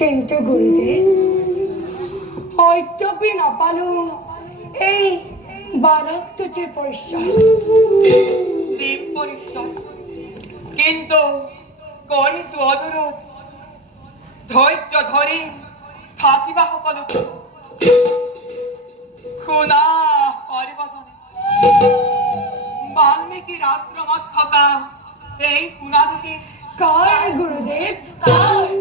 কিন্তু গুরুদেব ঐক্যপি নাপালো এই বালক দুটির পরিচয়। দীপ পরিচয় কিন্তু কৰিছো অনুৰোধ ধৈৰ্য ধৰি থাকিবা সকলো শুনা হৰিবচনে বাল্মীকিৰ আশ্ৰমত থকা এই পুনাদুটি কাৰ গুৰুদেৱ কাৰ?